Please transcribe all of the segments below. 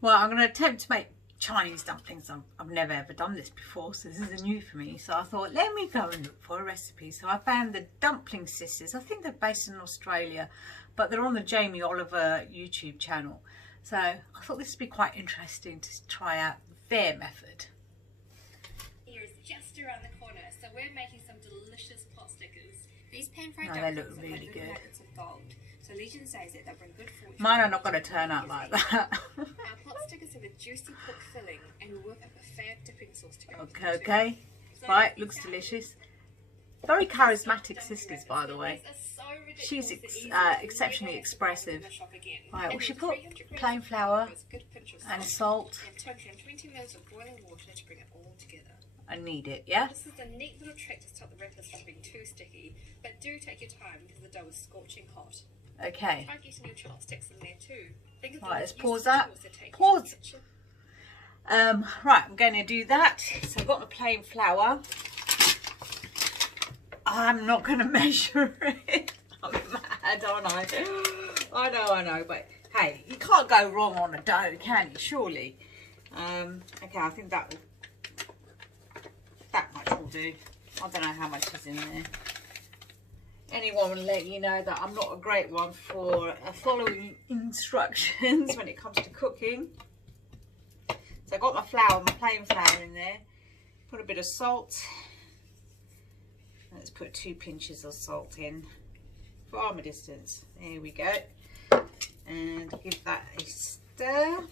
Well, I'm going to attempt to make Chinese dumplings. I've never ever done this before, so this is new for me. So I thought, let me go and look for a recipe. So I found the Dumpling Sisters. I think they're based in Australia, but they're on the Jamie Oliver YouTube channel. So I thought this would be quite interesting to try out their method. Here is just around the corner. So we're making some delicious pot stickers. These pan-fried They dumplings look really are good. nuggets of gold. So legend says that they'll bring good fortune. Mine are not going to turn out like that. Our pot stickers have a juicy pork filling and we'll whip up a fab dipping sauce to go with Okay, them too. okay. Right, looks delicious. Very charismatic sisters, by the way. She's exceptionally expressive. Right, well, she put plain flour and salt. 220 ml of boiling water to bring it all together. I need it, yeah? This is a neat little trick to stop the wrappers from being too sticky, but do take your time because the dough is scorching hot. Okay. Try getting your chopsticks in there too. Right, let's pause that. Pause. Right, I'm going to do that. So I've got my plain flour. I'm not going to measure it. I'm mad, aren't I? I know, but hey, you can't go wrong on a dough, can you? Surely. Okay, I think that much will do. I don't know how much is in there. Anyone will let you know that I'm not a great one for following instructions when it comes to cooking. So I got my flour, my plain flour in there. Put a bit of salt. Let's put 2 pinches of salt in for arm distance. There we go. And give that a stir.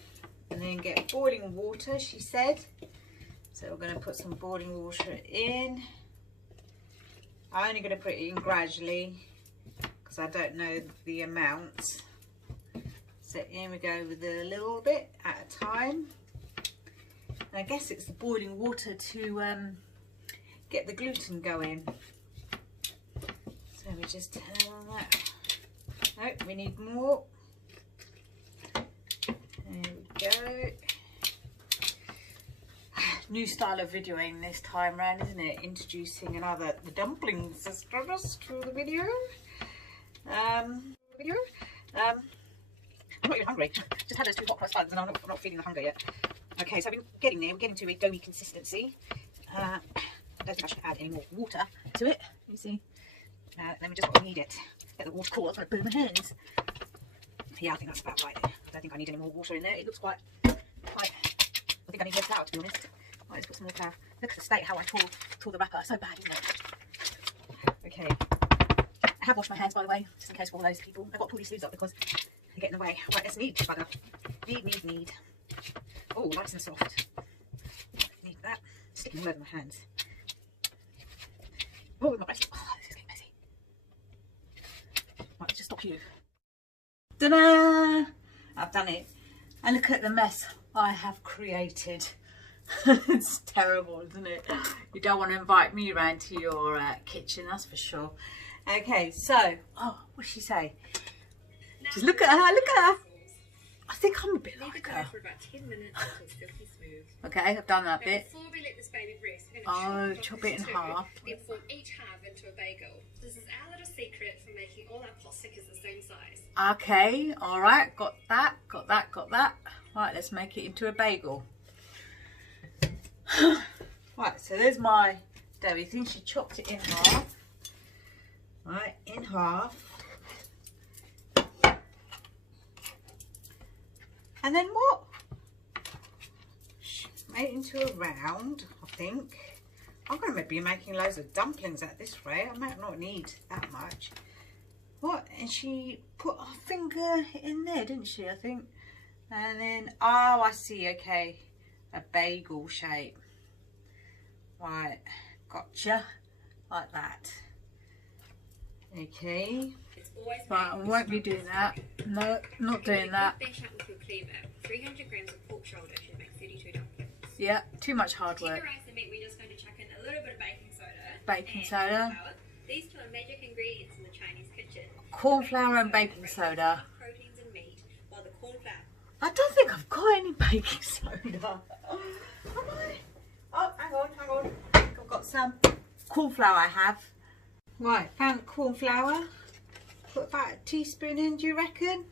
And then get boiling water, she said. So we're going to put some boiling water in. I'm only going to put it in gradually because I don't know the amount. So in we go with a little bit at a time. And I guess it's the boiling water to get the gluten going. So we just turn on that. Nope, we need more. There we go. New style of videoing this time round, isn't it? Introducing the Dumpling Sisters to the video. I'm not even hungry. Just had those 2 hot cross buns and I'm not feeling the hunger yet. Okay, so we're getting there. We're getting to a doughy consistency. I don't think I should add any more water to it. You see? Then we just got to knead it. Get the water cool. I'm going to burn my hands. Yeah, I think that's about right. I don't think I need any more water in there. It looks quite. I think I need more flour, to be honest. Right, let's put some more flour. Look at the state how I tore the wrapper. So bad, isn't it? Okay. I have washed my hands, by the way, just in case for all those people. I've got to pull these sleeves up because they get in the way. Right, let's knead, bugger. Knead. Oh, nice and soft. Knead that. Sticking all over my hands. Oh, my messy. Oh, this is getting messy. Right, let's just stop you. Ta-da! I've done it. And look at the mess I have created. It's terrible, isn't it? You don't want to invite me around to your kitchen, that's for sure. Okay, so, oh, what did she say? Just look at her, I think I'm a bit like her. For about 10 minutes until it's silky smooth. Okay, I've done that bit. Before we let this baby rest, we're Oh, going to chop it in half. Then form each half into a bagel. This is our little secret for making all our pot stickers the same size. Okay, alright, got that. Right, let's make it into a bagel. Right, so there's my doughy thing. She chopped it in half. Right, in half. And then what? Made it into a round, I think. I'm going to be making loads of dumplings at this rate. I might not need that much. What? And she put her finger in there, didn't she, I think? And then, oh, I see, okay. A bagel shape. Right, gotcha. Like that. Okay. Right, I won't be doing that. No, not doing that. 300 grams of pork shoulder should make 32 dumplings. Yeah, too much hard work. To rice the meat, we're just going to chuck in a little bit of baking soda. Baking soda. Flour. These 2 are magic ingredients in the Chinese kitchen. Corn flour and baking soda. Proteins and meat, while the corn flour. I don't think I've got any baking soda. Have I? Oh, hang on. I've got some corn flour I have. Right, found the corn flour. Put about a teaspoon in, do you reckon?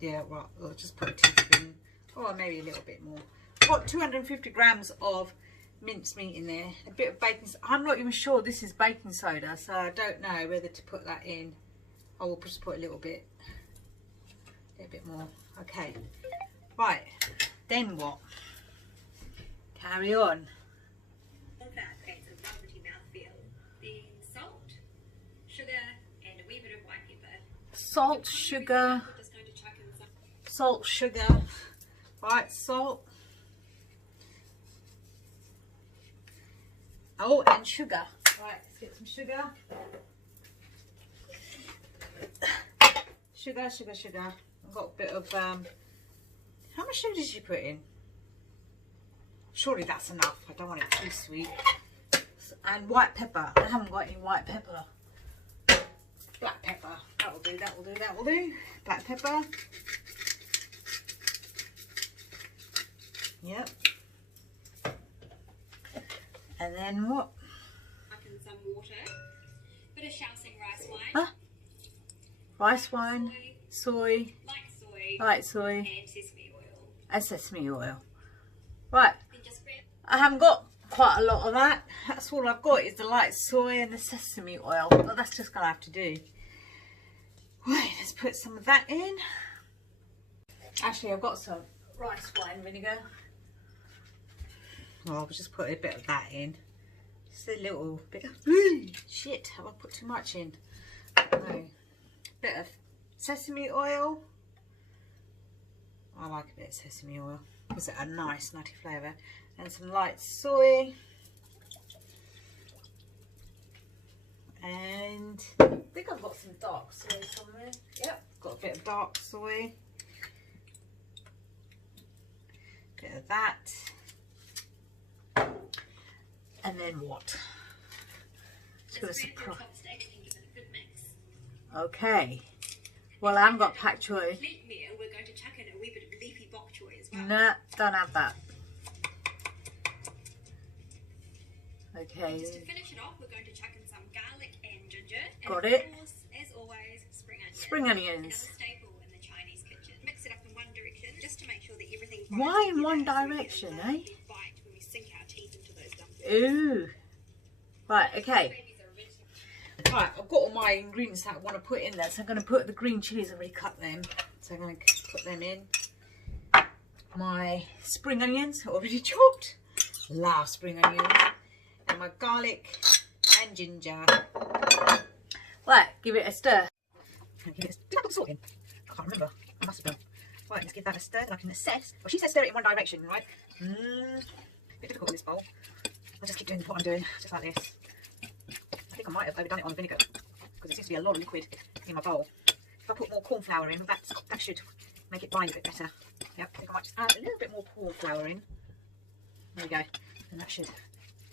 Yeah, well, I'll just put a teaspoon, or maybe a little bit more. I've got 250 grams of mincemeat in there, a bit of baking. I'm not even sure this is baking soda, so I don't know whether to put that in. I will just put a little bit more. Okay, right, then what? Carry on. All that creates a velvety mouthfeel. Being salt, sugar, and a wee bit of white pepper. Salt, sugar, We're just going to chuck in some salt, sugar, right, salt. Oh, and sugar. Right, let's get some sugar. Sugar. I've got a bit of, how much sugar did you put in? Surely that's enough. I don't want it too sweet. And white pepper. I haven't got any white pepper. Black pepper. That will do, that will do, that will do. Black pepper. Yep. And then what? chuck in some water, bit of Shaoxing rice wine. Huh? Rice wine, soy, light soy, and sesame oil. And sesame oil. Right. Then just grab. I haven't got quite a lot of that. That's all I've got is the light soy and the sesame oil. But that's just gonna have to do. Right, let's put some of that in. Actually, I've got some rice wine vinegar. Well, I'll just put a bit of that in. Just a little bit. Shit, have I put too much in? No. Bit of sesame oil. I like a bit of sesame oil. Gives it a nice nutty flavour. And some light soy. And I think I've got some dark soy somewhere. Yep, got a bit of dark soy. Bit of that. And then what? Just gonna surprise. Okay. Well, I haven't got pak choy. We're going to chuck in a wee bit of leafy bok choy as well. No, don't have that. Okay. Just to finish it off, we're going to chuck in some garlic and ginger. Got and it. Of course, as always, spring onions. Spring onions. Another staple in the Chinese kitchen. Mix it up in one direction just to make sure that everything. Why in one direction, eh? Bite when we sink our teeth into those dumplings. Ooh. Right, okay. Right, I've got all my ingredients that I want to put in there. So I'm going to put the green chilies, I've already cut them. So I'm going to put them in. My spring onions, already chopped. Love spring onions. And my garlic and ginger. Right, give it a stir. Did I put salt in? I can't remember. I must have done. Right, let's give that a stir so I can assess. Well, she said stir it in one direction, right? Bit difficult with this bowl. I'll just keep doing what I'm doing, just like this. I think I might have overdone it on the vinegar because there seems to be a lot of liquid in my bowl. If I put more corn flour in, that should make it bind a bit better. Yep, I think I might just add a little bit more corn flour in. There we go. And that should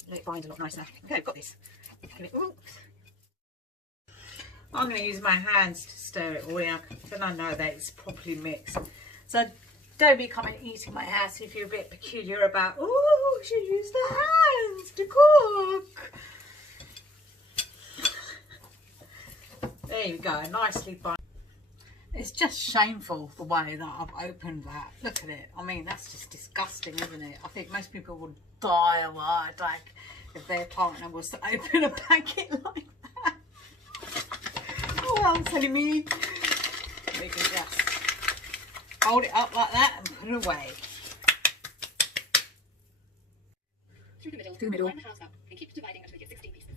let it bind a lot nicer. Okay, I've got this. Give it, I'm going to use my hands to stir it all in. Then I know that it's properly mixed. So don't be coming eating my house if you're a bit peculiar about, oh, we should use the hands to cook. There you go, nicely bind. It's just shameful the way that I've opened that. Look at it. I mean, that's just disgusting, isn't it? I think most people would die of heart attack if their partner was to open a packet like that. Oh, I'm telling me. We can just hold it up like that and put it away. Through the middle. Through the middle. Line the halves up and keep dividing until you get 16 pieces.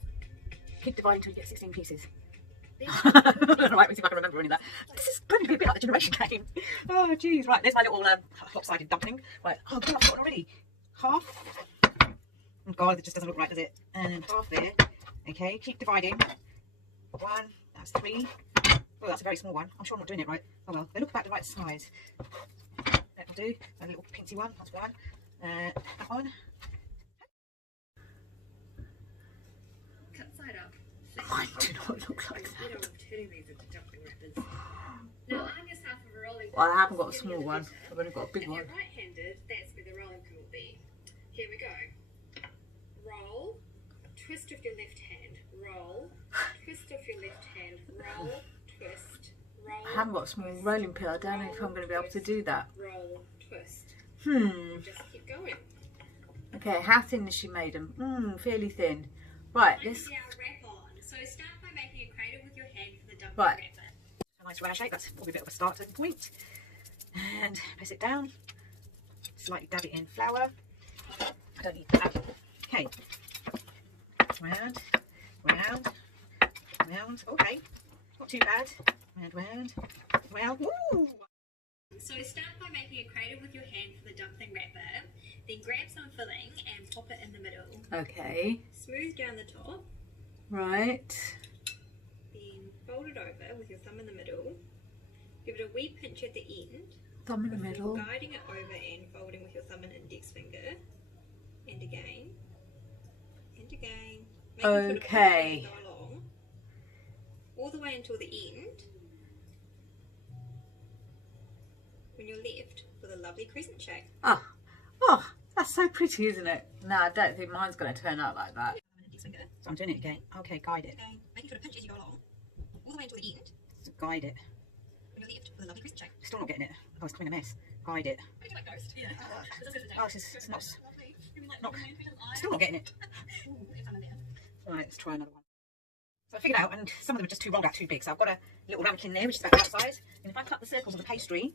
Keep dividing until you get 16 pieces. Right, let's see if I can remember any of that. This is going to be a bit like the generation game. Oh, jeez. Right, there's my little lopsided dumpling. Right, oh, God, I've got one already. Half. Oh, God, it just doesn't look right, does it? And half there. Okay, keep dividing. 1, that's 3. Oh, that's a very small one. I'm sure I'm not doing it right. Oh, well, they look about the right size. That will do. A little pincy one, that's 1. That one. Cut side up. Mine do not look like that. Instead of turning these into dumpling wrappers. Now arm yourself with a rolling pin. Well, I haven't got a small one. I've only got a big If one. you're right-handed, that's where the rolling pin will be. Here we go. Roll, twist with your left hand, roll, twist with your left hand, roll, twist, roll, I haven't got a small rolling pin. I don't know if I'm going to be able to do that. roll, twist. Just keep going. Okay, how thin has she made them? Fairly thin. Right, let's... Our wrap on. So start by making a cradle with your hand for the dumpling Right. wrapper. A nice round shape, that's probably a bit of a starting point. And press it down. Slightly dab it in flour. I don't need that. Okay. Round, round, round. Okay. Not too bad. Round, round, round. Woo! So start by making a cradle with your hand for the dumpling wrapper. Then grab some filling and pop it in the middle. Okay. Smooth down the top. Right. Then fold it over with your thumb in the middle. Give it a wee pinch at the end. Thumb in the before middle. guiding it over and folding with your thumb and index finger. And again. And again. Making sure to pinch Okay. as you go along. All the way until the end. When you're left with a lovely crescent shape. Oh, that's so pretty, isn't it? No, I don't think mine's going to turn out like that. So I'm doing it again. Okay, guide it. Again, making sure to pinch as you go along. All the way until the end. So guide it. When you're left with a lovely crescent shape. Still not getting it. Oh, it's becoming a mess. Guide it. I do like ghost. Yeah. Oh, it's not. Still not getting it. Right, let's try another one. So I figured out, and some of them are just too rolled out too big. So I've got a little ramekin there, which is about that size. And if I cut the circles of the pastry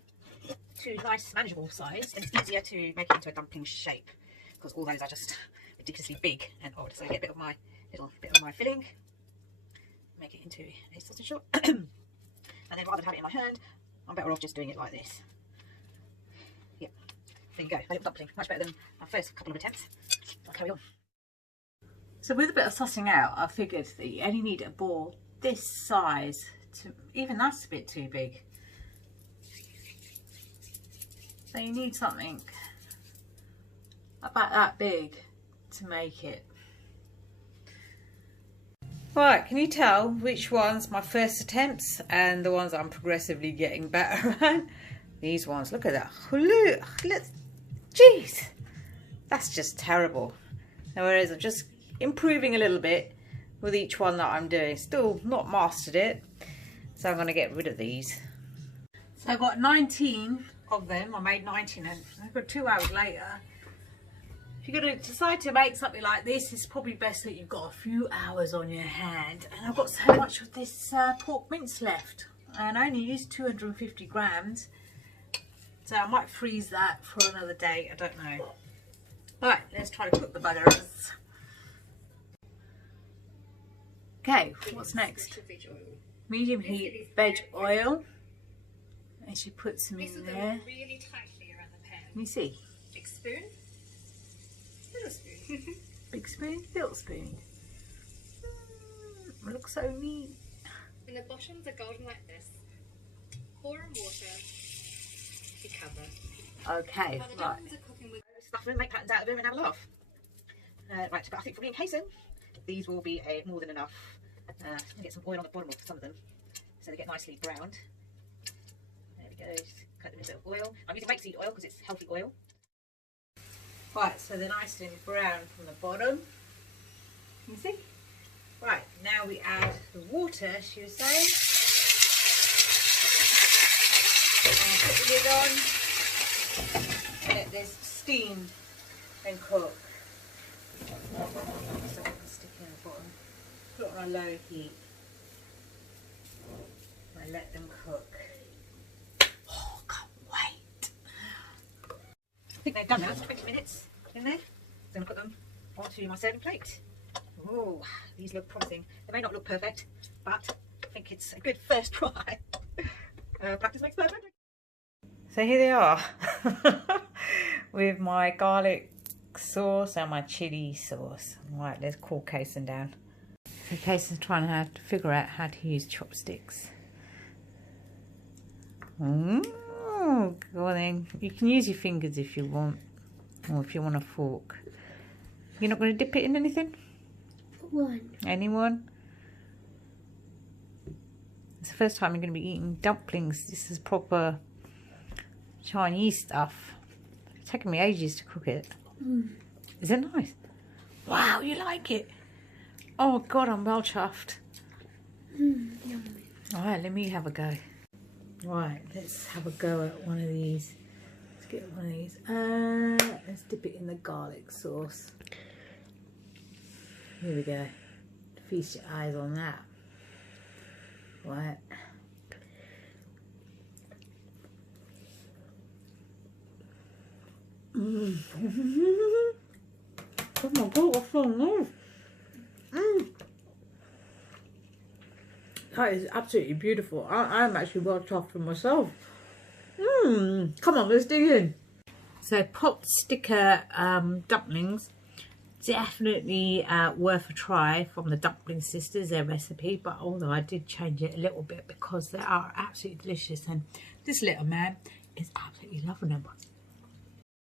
to nice manageable size, then it's easier to make it into a dumpling shape, because all those are just ridiculously big and odd. So I get a bit of my filling, make it into a sausage shop, and then rather than have it in my hand, I'm better off just doing it like this. Yeah, there you go, my little dumpling, much better than my first couple of attempts. I'll carry on. So with a bit of sussing out, I figured that you only need a ball this size. Even that's a bit too big. So you need something about that big to make it. Right, can you tell which one's my first attempts and the ones I'm progressively getting better at? These ones, look at that. Look, jeez, that's just terrible. Whereas I'm just improving a little bit with each one that I'm doing. Still not mastered it, so I'm going to get rid of these. So I've got 19 of them. I made 19 and I've got 2 hours later. If you're going to decide to make something like this, it's probably best that you've got a few hours on your hand. And I've got so much of this pork mince left, and I only used 250 grams, so I might freeze that for another day. I don't know. Right, let's try to cook the buggers. Okay, what's next? Medium heat veg oil. And she puts them in there. Really tightly around the pan. Can you see? Big spoon. Little spoon. Big spoon, little spoon. Looks so neat. When the bottoms are golden like this, pour in water to cover. Okay, While the right. dumplings are cooking with Stuff them, make patterns out of them and have a laugh. Right, but I think for me and Kason, these will be more than enough. Get some oil on the bottom of some of them so they get nicely browned. There we go, just cut them in a bit of oil. I'm using rapeseed oil because it's healthy oil. Right, so they're nice and brown from the bottom. You see? Right, now we add the water, she was saying. And put the lid on. And let this steam and cook. So it can stick in the bottom. Put it on a low heat. And let them cook. Oh, can't wait. I think they've done now, so 20 minutes in there. I'm going to put them onto my serving plate. Oh, these look promising. They may not look perfect, but I think it's a good first try. Practice makes perfect. So here they are with my garlic sauce and my chili sauce. Right, let's cool Kason down. So Kason's trying to figure out how to use chopsticks. Oh, go on then. You can use your fingers if you want, or if you want a fork. You're not going to dip it in anything? Anyone? It's the first time you're going to be eating dumplings. This is proper Chinese stuff. It's taken me ages to cook it. Is it nice? Wow, you like it? Oh God, I'm well chuffed. Alright, let me have a go. Right, let's have a go at one of these. Let's get one of these. Let's dip it in the garlic sauce. Here we go. Feast your eyes on that. Right. Oh my god, that's so nice. That is absolutely beautiful. I'm actually well chuffed with myself. Come on, let's dig in. So pot sticker dumplings, definitely worth a try from the Dumpling Sisters, their recipe. But although I did change it a little bit because they are absolutely delicious, and this little man is absolutely loving them.